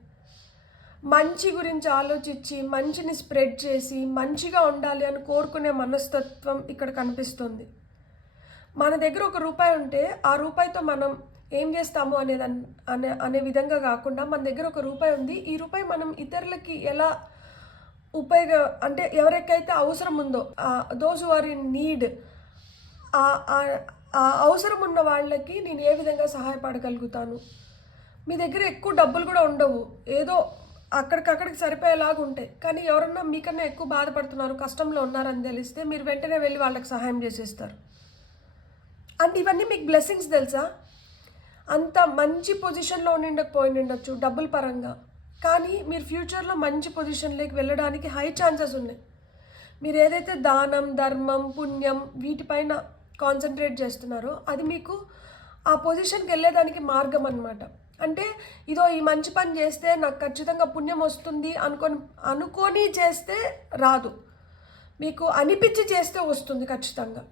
మంచి గురించి ఆలోచించి మంచిని స్ప్రెడ్ చేసి మంచిగా ఉండాలి అని కోరుకునే మనస్తత్వం ఇక్కడ కనిపిస్తుంది. మన దగ్గర ₹1 ఉంటే ఆ రూపాయితో మనం ఏం చేస్తాము అనే విధంగా కాకుండా, మన దగ్గర ₹1 ఉంది, ఈ రూపాయి మనం ఇతరులకి ఎలా అంటే ఎవరికైతే అవసరం ఉందో, those who are in need, ఆ అవసరం ఉన్న వాళ్ళకి నేను ఏ విధంగా సహాయపడగలుగుతాను. మీ దగ్గర ఎక్కువ డబ్బులు కూడా ఉండవు, ఏదో అక్కడికి సరిపోయేలాగా ఉంటాయి, కానీ ఎవరన్నా మీకన్నా ఎక్కువ బాధపడుతున్నారు, కష్టంలో ఉన్నారని తెలిస్తే మీరు వెంటనే వెళ్ళి వాళ్ళకి సహాయం చేసేస్తారు. అంటే ఇవన్నీ మీకు బ్లెస్సింగ్స్ తెలుసా. అంత మంచి పొజిషన్లో ఉండొచ్చు డబ్బుల పరంగా, కానీ మీరు ఫ్యూచర్లో మంచి పొజిషన్లోకి వెళ్ళడానికి హై ఛాన్సెస్ ఉన్నాయి. మీరు ఏదైతే దానం, ధర్మం, పుణ్యం వీటిపైన కాన్సన్ట్రేట్ చేస్తున్నారో అది మీకు ఆ పొజిషన్కి వెళ్ళేదానికి మార్గం అన్నమాట. అంటే ఇదో ఈ మంచి పని చేస్తే నాకు ఖచ్చితంగా పుణ్యం వస్తుంది అనుకొని చేస్తే రాదు, మీకు అనిపించి చేస్తే వస్తుంది ఖచ్చితంగా.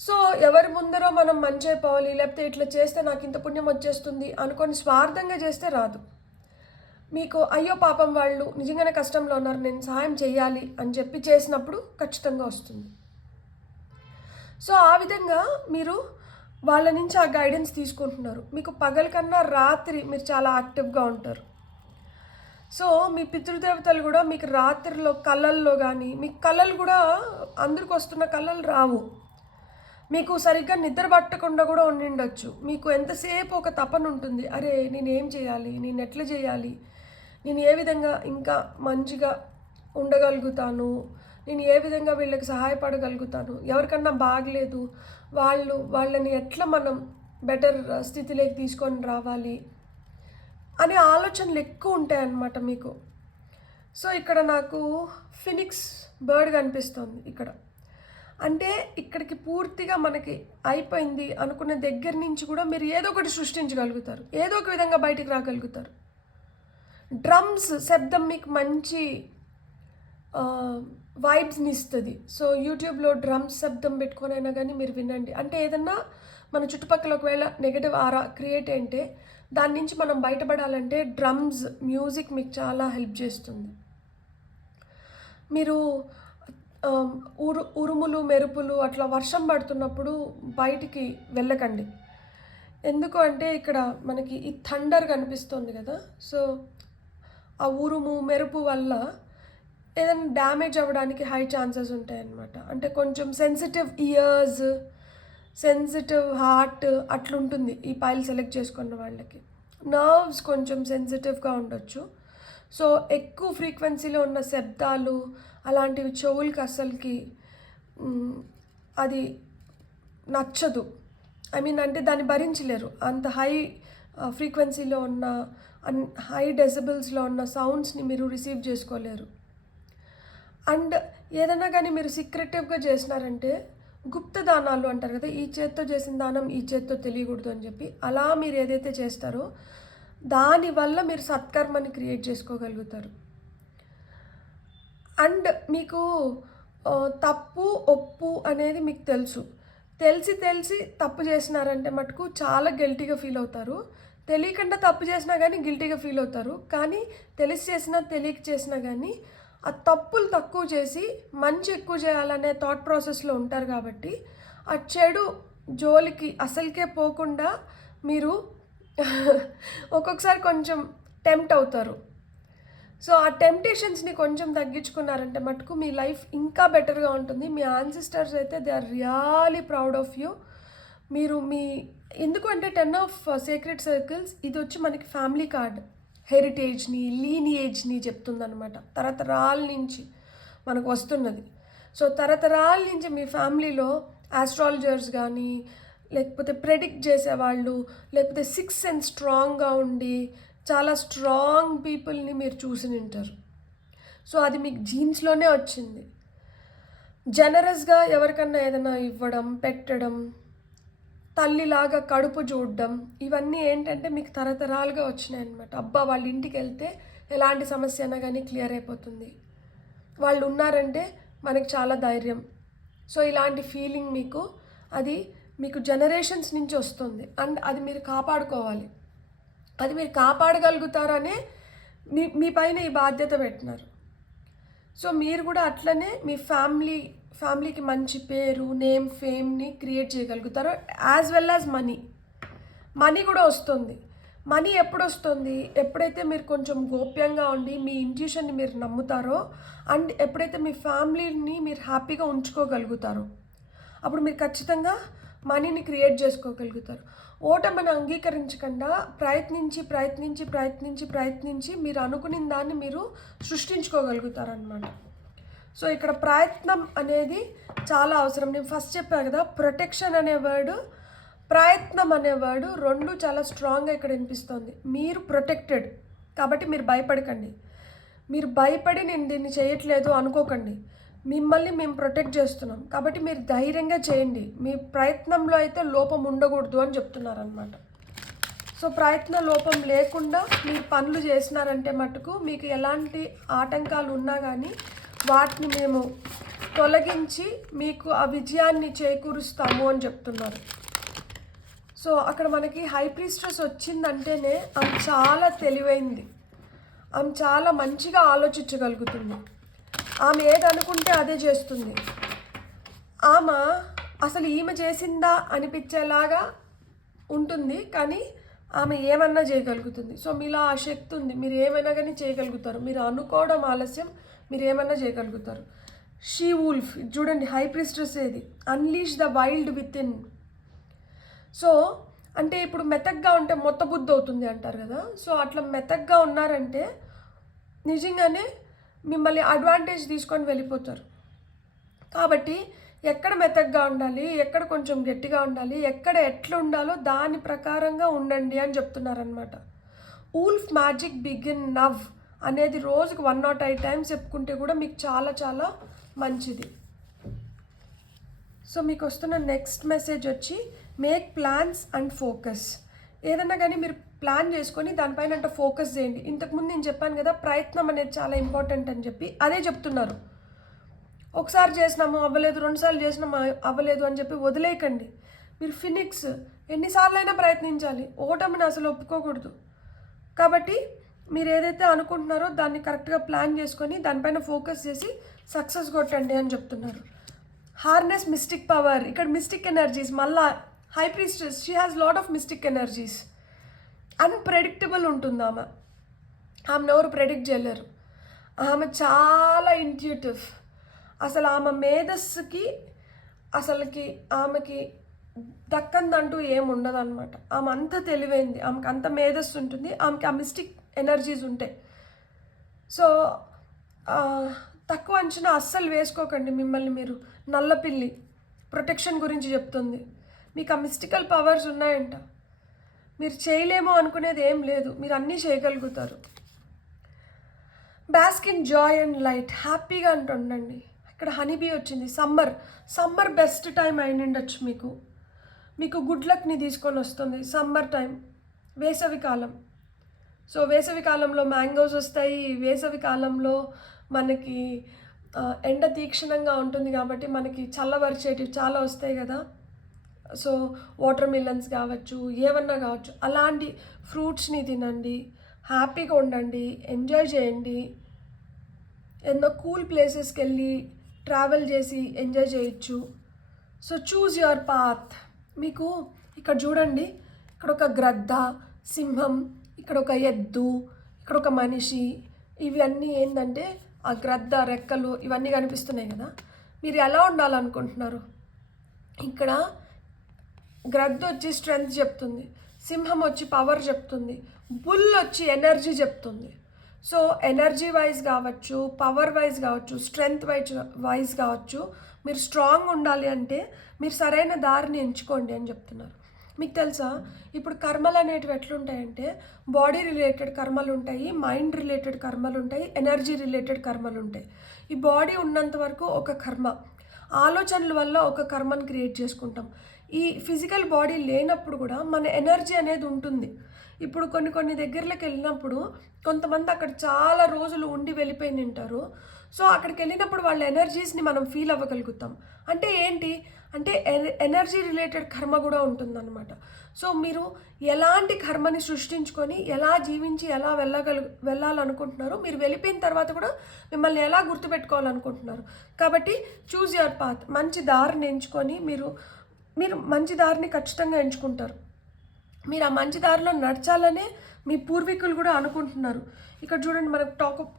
సో ఎవరి ముందరో మనం మంచి అయిపోవాలి, లేకపోతే ఇట్లా చేస్తే నాకు ఇంత పుణ్యం వచ్చేస్తుంది అనుకొని స్వార్థంగా చేస్తే రాదు. మీకు అయ్యో పాపం వాళ్ళు నిజంగానే కష్టంలో ఉన్నారు, నేను సహాయం చేయాలి అని చెప్పి చేసినప్పుడు ఖచ్చితంగా వస్తుంది. సో ఆ విధంగా మీరు వాళ్ళ నుంచి ఆ గైడెన్స్ తీసుకుంటున్నారు. మీకు పగల కన్నా రాత్రి మీరు చాలా యాక్టివ్గా ఉంటారు. సో మీ పితృదేవతలు కూడా మీకు రాత్రిలో కళల్లో కానీ, మీకు కళలు కూడా అందరికి వస్తున్న కళలు రావు, మీకు సరిగ్గా నిద్ర పట్టకుండా కూడా ఉండిండొచ్చు. మీకు ఎంతసేపు ఒక తపన ఉంటుంది, అరే నేనేం చేయాలి, నేను ఎట్లా చేయాలి, నేను ఏ విధంగా ఇంకా మంచిగా ఉండగలుగుతాను, నేను ఏ విధంగా వీళ్ళకి సహాయపడగలుగుతాను, ఎవరికన్నా బాగలేదు వాళ్ళని ఎట్లా మనం బెటర్ స్థితిలోకి తీసుకొని రావాలి అనే ఆలోచనలు ఎక్కువ ఉంటాయన్నమాట మీకు. సో ఇక్కడ నాకు ఫినిక్స్ బర్డ్ కనిపిస్తుంది ఇక్కడ. అంటే ఇక్కడికి పూర్తిగా మనకి అయిపోయింది అనుకున్న దగ్గర నుంచి కూడా మీరు ఏదో ఒకటి సృష్టించగలుగుతారు, ఏదో ఒక విధంగా బయటికి రాగలుగుతారు. డ్రమ్స్ శబ్దం మీకు మంచి వైబ్స్ని ఇస్తుంది. సో యూట్యూబ్లో డ్రమ్స్ శబ్దం పెట్టుకొని అయినా కానీ మీరు వినండి. అంటే ఏదన్నా మన చుట్టుపక్కల ఒకవేళ నెగటివ్ ఆరా క్రియేట్ అంటే దాని నుంచి మనం బయటపడాలంటే డ్రమ్స్ మ్యూజిక్ మీకు చాలా హెల్ప్ చేస్తుంది. మీరు ఉరుములు మెరుపులు అట్లా వర్షం పడుతున్నప్పుడు బయటికి వెళ్ళకండి. ఎందుకు అంటే ఇక్కడ మనకి ఈ థండర్ కనిపిస్తుంది కదా, సో ఆ ఉరుము మెరుపు వల్ల ఏదైనా డ్యామేజ్ అవ్వడానికి హై ఛాన్సెస్ ఉంటాయన్నమాట. అంటే కొంచెం సెన్సిటివ్ ఇయర్స్, సెన్సిటివ్ హార్ట్ అట్లుంటుంది ఈ పైల్ సెలెక్ట్ చేసుకున్న వాళ్ళకి. నర్వ్స్ కొంచెం సెన్సిటివ్గా ఉండొచ్చు. సో ఎక్కువ ఫ్రీక్వెన్సీలో ఉన్న శబ్దాలు అలాంటివి చెవులకి అస్సలకి అది నచ్చదు. అంటే దాన్ని భరించలేరు. అంత హై ఫ్రీక్వెన్సీలో ఉన్న హై డెసిబుల్స్లో ఉన్న సౌండ్స్ని మీరు రిసీవ్ చేసుకోలేరు. అండ్ ఏదైనా కానీ మీరు సీక్రెటివ్గా చేసినారంటే గుప్తదానాలు అంటారు కదా, ఈ చేత్తో చేసిన దానం ఈ చేత్తో తెలియకూడదు అని చెప్పి, అలా మీరు ఏదైతే చేస్తారో దానివల్ల మీరు సత్కర్మని క్రియేట్ చేసుకోగలుగుతారు. అండ్ మీకు తప్పు ఒప్పు అనేది మీకు తెలిసి తప్పు చేసినారంటే మటుకు చాలా గిల్టీగా ఫీల్ అవుతారు. తెలియకుండా తప్పు చేసినా కానీ గిల్టీగా ఫీల్ అవుతారు. కానీ తెలిసి చేసినా తెలియక చేసినా కానీ ఆ తప్పులు తక్కువ చేసి మంచి ఎక్కువ చేయాలనే థాట్ ప్రాసెస్లో ఉంటారు. కాబట్టి ఆ చెడు జోలికి అసలుకే పోకుండా మీరు ఒక్కొక్కసారి కొంచెం టెంప్ట్ అవుతారు. సో ఆ టెంప్టేషన్స్ని కొంచెం తగ్గించుకున్నారంటే మటుకు మీ లైఫ్ ఇంకా బెటర్గా ఉంటుంది. మీ యాన్సిస్టర్స్ అయితే they are really proud of you. మీరు ఎందుకంటే 10 ఆఫ్ సీక్రెట్ సర్కిల్స్ ఇది వచ్చి మనకి ఫ్యామిలీ కార్డ్, హెరిటేజ్ని లీనియేజ్ని చెప్తుందనమాట. తరతరాల నుంచి మనకు వస్తున్నది. సో తరతరాల నుంచి మీ ఫ్యామిలీలో ఆస్ట్రాలజర్స్ కానీ, లేకపోతే ప్రెడిక్ట్ చేసేవాళ్ళు, లేకపోతే సిక్స్ సెన్స్ స్ట్రాంగ్గా ఉండి చాలా స్ట్రాంగ్ పీపుల్ని మీరు చూసి ఉంటారు. సో అది మీకు జీన్స్లోనే వచ్చింది. జనరస్గా ఎవరికన్నా ఏదైనా ఇవ్వడం, పెట్టడం, తల్లిలాగా కడుపు చూడడం, ఇవన్నీ ఏంటంటే మీకు తరతరాలుగా వచ్చినాయి అనమాట. అబ్బా వాళ్ళ ఇంటికి వెళ్తే ఎలాంటి సమస్య అయినా కానీ క్లియర్ అయిపోతుంది, వాళ్ళు ఉన్నారంటే మనకి చాలా ధైర్యం. సో ఇలాంటి ఫీలింగ్ అది మీకు జనరేషన్స్ నుంచి వస్తుంది. అండ్ అది మీరు కాపాడుకోవాలి. అది మీరు కాపాడగలుగుతారనే మీ పైన ఈ బాధ్యత పెట్టినారు. సో మీరు కూడా అట్లనే మీ ఫ్యామిలీకి మంచి పేరు, నేమ్, ఫేమ్ని క్రియేట్ చేయగలుగుతారు. యాజ్ వెల్ యాజ్ మనీ కూడా వస్తుంది. మనీ ఎప్పుడు వస్తుంది? ఎప్పుడైతే మీరు కొంచెం గోప్యంగా ఉండి మీ ఇంట్యూషన్ని మీరు నమ్ముతారో, అండ్ ఎప్పుడైతే మీ ఫ్యామిలీని మీరు హ్యాపీగా ఉంచుకోగలుగుతారో, అప్పుడు మీరు ఖచ్చితంగా మనీని క్రియేట్ చేసుకోగలుగుతారు. ఓటమిని అంగీకరించకుండా ప్రయత్నించి మీరు అనుకున్న దాన్ని మీరు సృష్టించుకోగలుగుతారనమాట. సో ఇక్కడ ప్రయత్నం అనేది చాలా అవసరం. నేను ఫస్ట్ చెప్పాను కదా, ప్రొటెక్షన్ అనే వర్డ్, ప్రయత్నం అనే వర్డ్ రెండు చాలా స్ట్రాంగ్గా ఇక్కడ వినిపిస్తుంది. మీరు ప్రొటెక్టెడ్ కాబట్టి మీరు భయపడకండి. మీరు భయపడి నేను దీన్ని చేయట్లేదు అనుకోకండి. మిమ్మల్ని మేము ప్రొటెక్ట్ చేస్తున్నాం కాబట్టి మీరు ధైర్యంగా చేయండి. మీ ప్రయత్నంలో అయితే లోపం ఉండకూడదు అని చెప్తున్నారనమాట. సో ప్రయత్న లోపం లేకుండా మీరు పనులు చేసినారంటే మటుకు మీకు ఎలాంటి ఆటంకాలు ఉన్నా కానీ వాటిని మేము తొలగించి మీకు ఆ విజయాన్ని చేకూరుస్తాము అని చెప్తున్నారు. సో అక్కడ మనకి హై ప్రీస్ట్రెస్ వచ్చిందంటేనే ఆమె చాలా తెలివైంది, ఆమె చాలా మంచిగా ఆలోచించగలుగుతుంది, ఆమె ఏది అనుకుంటే అదే చేస్తుంది. ఆమె అసలు ఈమె చేసిందా అనిపించేలాగా ఉంటుంది, కానీ ఆమె ఏమన్నా చేయగలుగుతుంది. సో మీలో ఆ శక్తి ఉంది, మీరు ఏమైనా కానీ చేయగలుగుతారు. మీరు అనుకోవడం ఆలస్యం, మీరు ఏమైనా చేయగలుగుతారు. షీ వుల్ఫ్ చూడండి, హై ప్రీస్ట్రెస్ ఏది, unleash the wild with in. So అంటే ఇప్పుడు మెతగ్గా ఉంటే మొత్త బుద్ధి అవుతుంది అంటారు కదా. సో అట్లా మెతగ్గా ఉన్నారంటే నిజంగానే మిమ్మల్ని అడ్వాంటేజ్ తీసుకొని వెళ్ళిపోతారు. కాబట్టి ఎక్కడ మెతగ్గా ఉండాలి, ఎక్కడ కొంచెం గట్టిగా ఉండాలి, ఎక్కడ ఎట్లా ఉండాలో దాని ప్రకారంగా ఉండండి అని చెప్తున్నారనమాట. ఊల్ఫ్ మ్యాజిక్ బిగిన్ నవ్ అనేది రోజుకు 108 టైమ్స్ చెప్పుకుంటే కూడా మీకు చాలా చాలా మంచిది. సో మీకు వస్తున్న నెక్స్ట్ మెసేజ్ వచ్చి మేక్ ప్లాన్స్ అండ్ ఫోకస్. ఏదన్నా కానీ మీరు ప్లాన్ చేసుకొని దానిపైన అంటే ఫోకస్ చేయండి. ఇంతకుముందు నేను చెప్పాను కదా, ప్రయత్నం అనేది చాలా ఇంపార్టెంట్ అని చెప్పి, అదే చెప్తున్నారు. ఒకసారి చేసినాము అవ్వలేదు, 2 సార్లు చేసినాము అవ్వలేదు అని చెప్పి వదిలేయకండి. మీరు ఫినిక్స్ ఎన్నిసార్లు అయినా ప్రయత్నించాలి, ఓటమిని అసలు ఒప్పుకోకూడదు. కాబట్టి మీరు ఏదైతే అనుకుంటున్నారో దాన్ని కరెక్ట్గా ప్లాన్ చేసుకొని దానిపైన ఫోకస్ చేసి సక్సెస్ కొట్టండి అని చెప్తున్నారు. Harness mystic power. ఇక్కడ మిస్టిక్ ఎనర్జీస్, మళ్ళా high priestess, she has lot of mystic energies. Unpredictable ఉంటుంది ఆమె ఎవరు ప్రెడిక్ట్ చేయలేరు. ఆమె చాలా ఇంట్యూటివ్. అసలు ఆమె మేధస్సుకి ఆమెకి దక్కందంటూ ఏముండదు అనమాట. ఆమె అంత తెలివైంది, ఆమెకి అంత మేధస్సు ఉంటుంది, ఆమెకి ఆ మిస్టిక్ ఎనర్జీస్ ఉంటాయి. సో తక్కువ అంచనా అస్సలు వేసుకోకండి. మిమ్మల్ని మీరు నల్లపిల్లి ప్రొటెక్షన్ గురించి చెప్తుంది. మీకు ఆ మిస్టికల్ పవర్స్ ఉన్నాయంట, మీరు చేయలేమో అనుకునేది ఏం లేదు, మీరు అన్నీ చేయగలుగుతారు. Bask in Joy and light. హ్యాపీగా ఉండండి. ఇక్కడ హనీబీ వచ్చింది. సమ్మర్ బెస్ట్ టైం అయినుండొచ్చు మీకు గుడ్ లక్ని తీసుకొని వస్తుంది. సమ్మర్ టైం, వేసవికాలం. సో వేసవికాలంలో మ్యాంగోస్ వస్తాయి. వేసవికాలంలో మనకి ఎండ తీక్షణంగా ఉంటుంది కాబట్టి మనకి చల్లబరిచేటివి చాలా వస్తాయి కదా. సో వాటర్ మిలన్స్ కావచ్చు, ఏమన్నా కావచ్చు, అలాంటి ఫ్రూట్స్ని తినండి, హ్యాపీగా ఉండండి, ఎంజాయ్ చేయండి. ఎన్నో కూల్ ప్లేసెస్కి వెళ్ళి ట్రావెల్ చేసి ఎంజాయ్ చేయొచ్చు. So choose your path. మీకు ఇక్కడ చూడండి, ఇక్కడ ఒక గ్రద్ద, సింహం, ఇక్కడ ఒక ఎద్దు, ఇక్కడ ఒక మనిషి, ఇవన్నీ ఏంటంటే ఆ గ్రద్ద రెక్కలు ఇవన్నీ కనిపిస్తున్నాయి కదా. మీరు ఎలా ఉండాలనుకుంటున్నారు? ఇక్కడ గ్రద్ద వచ్చి స్ట్రెంగ్త్ చెప్తుంది, సింహం వచ్చి పవర్ చెప్తుంది, బుల్ వచ్చి ఎనర్జీ చెప్తుంది. సో ఎనర్జీ వైజ్ కావచ్చు, పవర్ వైజ్ కావచ్చు, స్ట్రెంగ్త్ వైజ్ కావచ్చు, మీరు స్ట్రాంగ్ ఉండాలి అంటే మీరు సరైన దారిని ఎంచుకోండి అని చెప్తున్నారు. మీకు తెలుసా, ఇప్పుడు కర్మలు అనేటివి ఎట్లుంటాయంటే బాడీ రిలేటెడ్ కర్మలు ఉంటాయి, మైండ్ రిలేటెడ్ కర్మలు ఉంటాయి, ఎనర్జీ రిలేటెడ్ కర్మలు ఉంటాయి. ఈ బాడీ ఉన్నంత వరకు ఒక కర్మ, ఆలోచనల వల్ల ఒక కర్మను క్రియేట్ చేసుకుంటాం. ఈ ఫిజికల్ బాడీ లేనప్పుడు కూడా మన ఎనర్జీ అనేది ఉంటుంది. ఇప్పుడు కొన్ని దగ్గరలోకి వెళ్ళినప్పుడు కొంతమంది అక్కడ చాలా రోజులు ఉండి వెళ్ళిపోయి ఉంటారు. సో అక్కడికి వెళ్ళినప్పుడు వాళ్ళ ఎనర్జీస్ని మనం ఫీల్ అవ్వగలుగుతాం. అంటే ఏంటి అంటే ఎనర్జీ రిలేటెడ్ కర్మ కూడా ఉంటుందన్నమాట. సో మీరు ఎలాంటి కర్మని సృష్టించుకొని ఎలా జీవించి ఎలా వెళ్ళాలనుకుంటున్నారు, మీరు వెళ్ళిపోయిన తర్వాత కూడా మిమ్మల్ని ఎలా గుర్తుపెట్టుకోవాలనుకుంటున్నారు. కాబట్టి చూజ్ యువర్ పాత్. మంచి దారిని ఎంచుకొని మీరు మంచి దారిని ఖచ్చితంగా ఎంచుకుంటారు. మీరు ఆ మంచి దారిలో నడచాలనే మీ పూర్వీకులు కూడా అనుకుంటున్నారు. ఇక్కడ చూడండి, మనకు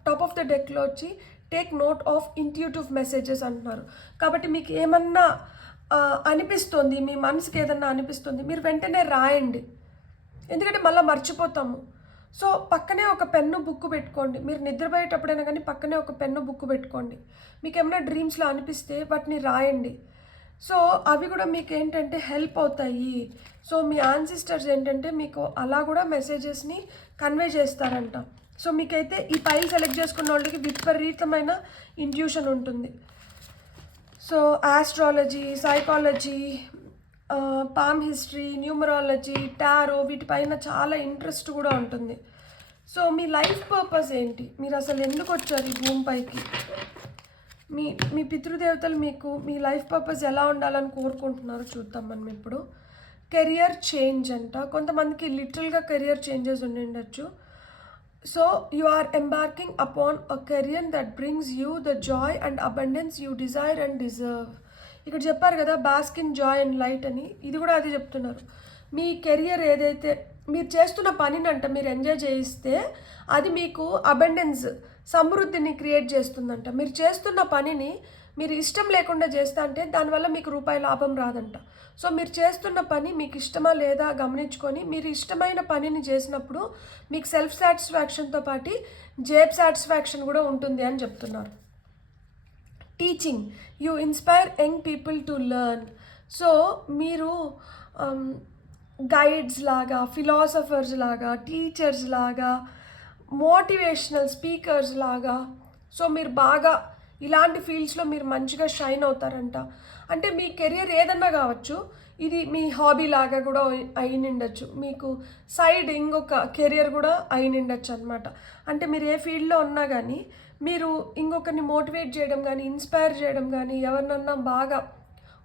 టాప్ ఆఫ్ ద డెక్లో వచ్చి take note of intuitive messages అంటున్నారు. కాబట్టి మీకు ఏమన్నా అనిపిస్తుంది, మీ మనసుకి ఏదన్నా అనిపిస్తుంది, మీరు వెంటనే రాయండి, ఎందుకంటే మళ్ళీ మర్చిపోతాము. సో పక్కనే ఒక పెన్ను బుక్ పెట్టుకోండి. మీరు నిద్రపోయేటప్పుడైనా కానీ పక్కనే ఒక పెన్ను బుక్ పెట్టుకోండి. మీకు ఏమైనా డ్రీమ్స్లో అనిపిస్తే వాటిని రాయండి. సో అవి కూడా మీకు ఏంటంటే హెల్ప్ అవుతాయి. సో మీ యాన్సిస్టర్స్ ఏంటంటే మీకు అలా కూడా మెసేజెస్ని కన్వే చేస్తారంట. సో మీకైతే ఈ ఫైల్ సెలెక్ట్ చేసుకున్న వాళ్ళకి విపరీతమైన ఇంట్యూషన్ ఉంటుంది. So astrology, psychology, palm history, numerology, tarot, వీటిపైన చాలా ఇంట్రెస్ట్ కూడా ఉంటుంది. సో మీ లైఫ్ పర్పస్ ఏంటి, మీరు అసలు ఎందుకు వచ్చారు ఈ భూమిపైకి, మీ పితృదేవతలు మీకు మీ లైఫ్ పర్పస్ ఎలా ఉండాలని కోరుకుంటున్నారో చూద్దాం మనం ఇప్పుడు. కెరియర్ చేంజ్ అంట, కొంతమందికి లిటరల్గా కెరియర్ చేంజెస్ ఉండిండొచ్చు. So you are embarking upon a career that brings you the joy and abundance you desire and deserve. ఇక్కడ చెప్పారు కదా bask in Joy and light అని, ఇది కూడా అది చెప్తున్నారు. మీ కెరియర్ ఏదైతే మీరు చేస్తున్న పనినంట మీరు ఎంజాయ్ చేయిస్తే అది మీకు అబండెన్స్, సమృద్ధిని క్రియేట్ చేస్తుందంట. మీరు చేస్తున్న పనిని మీరు ఇష్టం లేకుండా చేస్తా అంటే దానివల్ల మీకు రూపాయి లాభం రాదంట. సో మీరు చేస్తున్న పని మీకు ఇష్టమా లేదా గమనించుకొని మీరు ఇష్టమైన పనిని చేసినప్పుడు మీకు సెల్ఫ్ సాటిస్ఫాక్షన్తో పాటు జేబ్ సాటిస్ఫాక్షన్ కూడా ఉంటుంది అని చెప్తున్నారు. Teaching, you inspire young people to learn. So మీరు గైడ్స్ లాగా, ఫిలాసఫర్స్ లాగా, టీచర్స్ లాగా, మోటివేషనల్ స్పీకర్స్ లాగా, సో మీరు బాగా ఇలాంటి ఫీల్డ్స్లో మీరు మంచిగా షైన్ అవుతారంట. అంటే మీ కెరియర్ ఏదన్నా కావచ్చు, ఇది మీ హాబీ లాగా కూడా అయినిండొచ్చు, మీకు సైడ్ ఇంకొక కెరియర్ కూడా అయినిండొచ్చు అనమాట. అంటే మీరు ఏ ఫీల్డ్లో ఉన్నా కానీ మీరు ఇంకొకరిని మోటివేట్ చేయడం కానీ, ఇన్స్పైర్ చేయడం కానీ, ఎవరినన్నా బాగా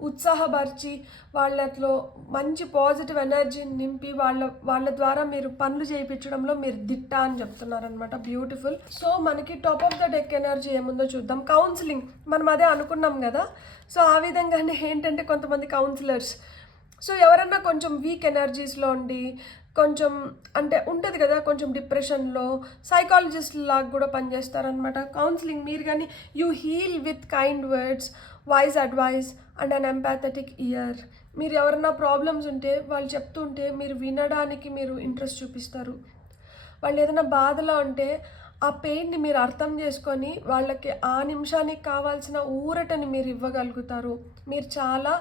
ఉత్సాహపరిచి వాళ్ళలో మంచి పాజిటివ్ ఎనర్జీని నింపి వాళ్ళ ద్వారా మీరు పనులు చేయించడంలో మీరు దిట్ట అని చెప్తున్నారనమాట. బ్యూటిఫుల్. సో మనకి top of the deck energy ఏముందో చూద్దాం. కౌన్సిలింగ్, మనం అదే అనుకున్నాం కదా. సో ఆ విధంగానే ఏంటంటే కొంతమంది కౌన్సిలర్స్, సో ఎవరన్నా కొంచెం వీక్ ఎనర్జీస్లో ఉండి కొంచెం అంటే ఉంటుంది కదా, కొంచెం డిప్రెషన్లో, సైకాలజిస్ట్ లాగా కూడా పనిచేస్తారనమాట. కౌన్సిలింగ్ మీరు కానీ you heal with kind words, wise advice and an empathetic ear. మీరు ఎవరన్నా ప్రాబ్లమ్స్ ఉంటే వాళ్ళు చెప్తుంటే మీరు వినడానికి మీరు ఇంట్రెస్ట్ చూపిస్తారు. వాళ్ళు ఏదైనా బాధలో ఉంటే ఆ పెయిన్ని మీరు అర్థం చేసుకొని వాళ్ళకి ఆ నిమిషానికి కావాల్సిన ఊరటని మీరు ఇవ్వగలుగుతారు. మీరు చాలా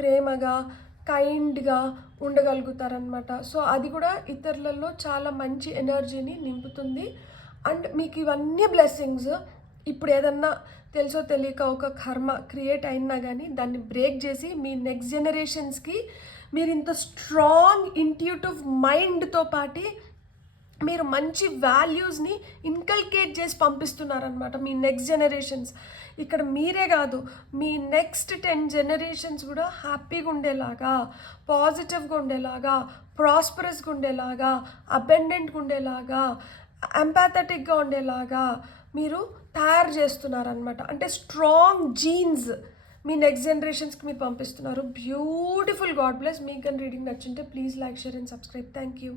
ప్రేమగా, కైండ్గా ఉండగలుగుతారనమాట. సో అది కూడా ఇతరులలో చాలా మంచి ఎనర్జీని నింపుతుంది. అండ్ మీకు ఇవన్నీ బ్లెస్సింగ్స్ ఇప్పుడు ఏదన్నా తెలుసో తెలియక ఒక కర్మ క్రియేట్ అయినా కానీ దాన్ని బ్రేక్ చేసి మీ నెక్స్ట్ జనరేషన్స్కి మీరు ఇంత స్ట్రాంగ్ ఇంట్యూటివ్ మైండ్తో పాటు మీరు మంచి వాల్యూస్ని ఇన్కల్కేట్ చేసి పంపిస్తున్నారనమాట మీ నెక్స్ట్ జనరేషన్స్. ఇక్కడ మీరే కాదు, మీ నెక్స్ట్ 10 జనరేషన్స్ కూడా హ్యాపీగా ఉండేలాగా, పాజిటివ్గా ఉండేలాగా, ప్రాస్పరస్గా ఉండేలాగా, అబెండెంట్గా ఉండేలాగా, ఎంపాథెటిక్గా ఉండేలాగా మీరు తయారు చేస్తున్నారనమాట. అంటే స్ట్రాంగ్ జీన్స్ మీ నెక్స్ట్ జనరేషన్స్కి మీరు పంపిస్తున్నారు. బ్యూటిఫుల్. God bless. మీకు కానీ రీడింగ్ నచ్చుంటే please like, share and subscribe. Thank you.